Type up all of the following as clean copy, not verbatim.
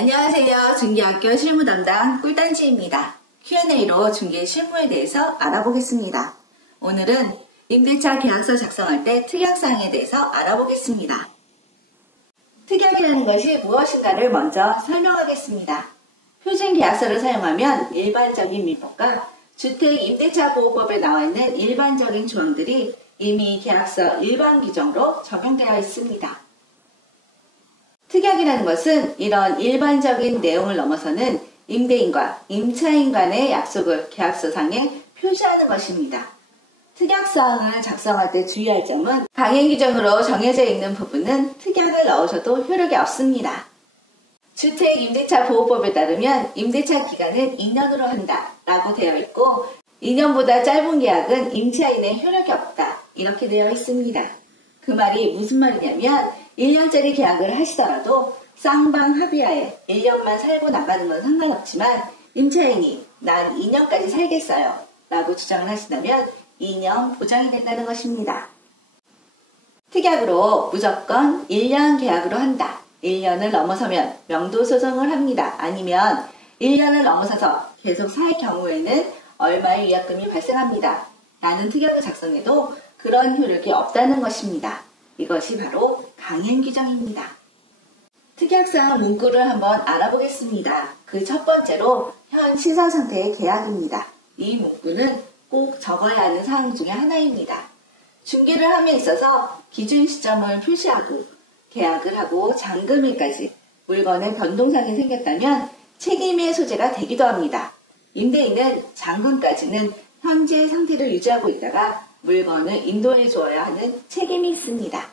안녕하세요. 중개학교 실무 담당 꿀단지입니다. Q&A로 중개 실무에 대해서 알아보겠습니다. 오늘은 임대차 계약서 작성할 때 특약사항에 대해서 알아보겠습니다. 특약이라는 것이 무엇인가를 먼저 설명하겠습니다. 표준 계약서를 사용하면 일반적인 민법과 주택 임대차 보호법에 나와 있는 일반적인 조항들이 이미 계약서 일반 규정으로 적용되어 있습니다. 특약이라는 것은 이런 일반적인 내용을 넘어서는 임대인과 임차인 간의 약속을 계약서상에 표시하는 것입니다. 특약사항을 작성할 때 주의할 점은 강행 규정으로 정해져 있는 부분은 특약을 넣으셔도 효력이 없습니다. 주택 임대차 보호법에 따르면 임대차 기간은 2년으로 한다 라고 되어 있고 2년보다 짧은 계약은 임차인의 효력이 없다 이렇게 되어 있습니다. 그 말이 무슨 말이냐면 1년짜리 계약을 하시더라도 쌍방 합의하에 1년만 살고 나가는 건 상관없지만 임차인이 난 2년까지 살겠어요 라고 주장을 하신다면 2년 보장이 된다는 것입니다. 특약으로 무조건 1년 계약으로 한다. 1년을 넘어서면 명도소송을 합니다. 아니면 1년을 넘어서서 계속 살 경우에는 얼마의 위약금이 발생합니다. 라는 특약을 작성해도 그런 효력이 없다는 것입니다. 이것이 바로 강행 규정입니다. 특약사항 문구를 한번 알아보겠습니다. 그 첫 번째로 현 시설 상태의 계약입니다. 이 문구는 꼭 적어야 하는 사항 중에 하나입니다. 중개를 함에 있어서 기준 시점을 표시하고 계약을 하고 잔금일까지 물건의 변동사항이 생겼다면 책임의 소재가 되기도 합니다. 임대인은 잔금까지는 현재 상태를 유지하고 있다가 물건을 인도해 주어야 하는 책임이 있습니다.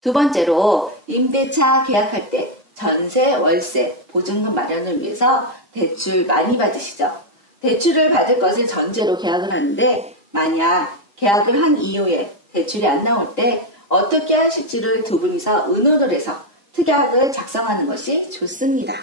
두 번째로 임대차 계약할 때 전세, 월세, 보증금 마련을 위해서 대출 많이 받으시죠. 대출을 받을 것을 전제로 계약을 하는데 만약 계약을 한 이후에 대출이 안 나올 때 어떻게 하실지를 두 분이서 의논을 해서 특약을 작성하는 것이 좋습니다.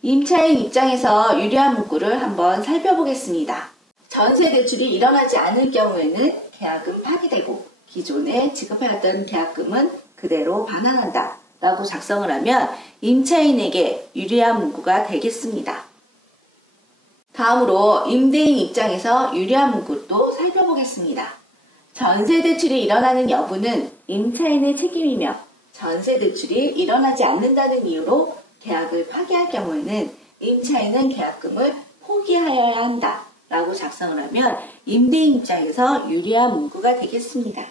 임차인 입장에서 유리한 문구를 한번 살펴보겠습니다. 전세 대출이 일어나지 않을 경우에는 계약은 파기되고 기존에 지급하였던 계약금은 그대로 반환한다 라고 작성을 하면 임차인에게 유리한 문구가 되겠습니다. 다음으로 임대인 입장에서 유리한 문구도 살펴보겠습니다. 전세 대출이 일어나는 여부는 임차인의 책임이며 전세 대출이 일어나지 않는다는 이유로 계약을 파기할 경우에는 임차인은 계약금을 포기하여야 한다 라고 작성을 하면 임대인 입장에서 유리한 문구가 되겠습니다.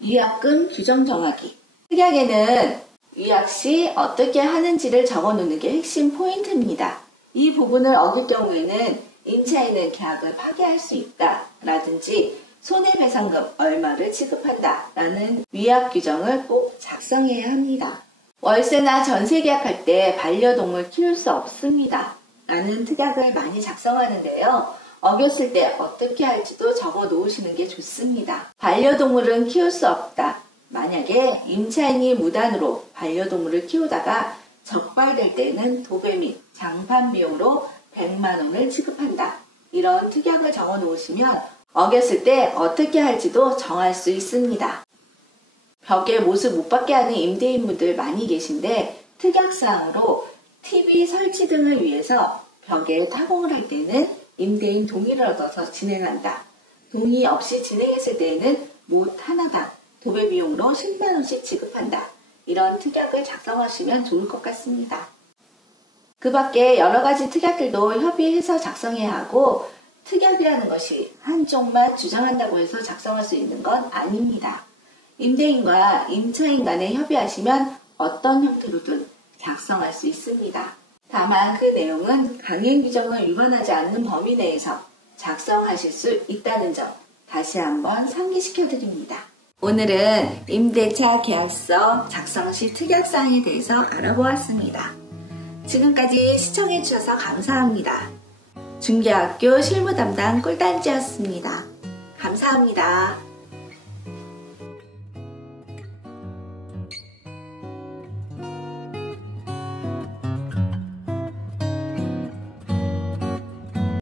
위약금 규정 정하기. 특약에는 위약 시 어떻게 하는지를 적어 놓는 게 핵심 포인트입니다. 이 부분을 어길 경우에는 임차인은 계약을 파기할 수 있다 라든지 손해배상금 얼마를 지급한다 라는 위약 규정을 꼭 작성해야 합니다. 월세나 전세 계약할 때 반려동물 키울 수 없습니다 라는 특약을 많이 작성하는데요. 어겼을 때 어떻게 할지도 적어 놓으시는 게 좋습니다. 반려동물은 키울 수 없다. 만약에 임차인이 무단으로 반려동물을 키우다가 적발될 때는 도배 및 장판 비용으로 100만 원을 지급한다. 이런 특약을 적어 놓으시면 어겼을 때 어떻게 할지도 정할 수 있습니다. 벽에 못을 못 받게 하는 임대인분들 많이 계신데 특약사항으로 TV 설치 등을 위해서 벽에 타공을 할 때는 임대인 동의를 얻어서 진행한다. 동의 없이 진행했을 때에는 못 하나당 도배 비용으로 10만 원씩 지급한다. 이런 특약을 작성하시면 좋을 것 같습니다. 그 밖에 여러 가지 특약들도 협의해서 작성해야 하고 특약이라는 것이 한쪽만 주장한다고 해서 작성할 수 있는 건 아닙니다. 임대인과 임차인 간에 협의하시면 어떤 형태로든 작성할 수 있습니다. 다만 그 내용은 강행 규정을 위반하지 않는 범위 내에서 작성하실 수 있다는 점 다시 한번 상기시켜 드립니다. 오늘은 임대차 계약서 작성 시 특약사항에 대해서 알아보았습니다. 지금까지 시청해 주셔서 감사합니다. 중개학교 실무 담당 꿀단지였습니다. 감사합니다.